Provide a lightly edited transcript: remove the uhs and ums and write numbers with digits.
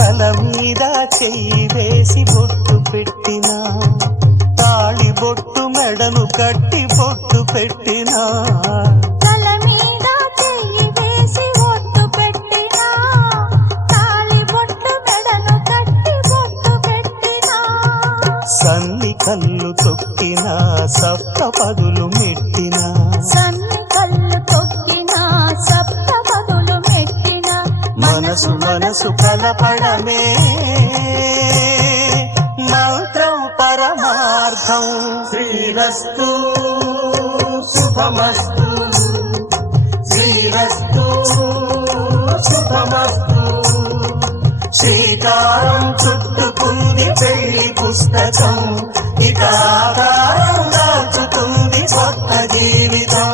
తల మీద చెయ్యి వేసి బొట్టు పెట్టినా, తాళి బొట్టు మెడను కట్టి బొట్టు పెట్టినా, తల మీద చెయ్యి వేసి బొట్టు పెట్టినా, తాళి బొట్టు మెడను కట్టి బొట్టు పెట్టినా, సన్ని కళ్ళు తొక్కినా సప్త పదులు మెట్టినా, సన్ని కళ్ళు తొక్కినా సప్త పదులు మెట్టినా, మనసు మనసు కలపడమే మంత్రం పరమార్థం. శ్రీరస్తు శుభమస్తు, శ్రీరస్తు శుభమస్తు. శ్రీకారం చుట్టుకుంది పెళ్లి పుస్తకం, ఇక ఆకారం దాచుతుంది కొత్త జీవితం.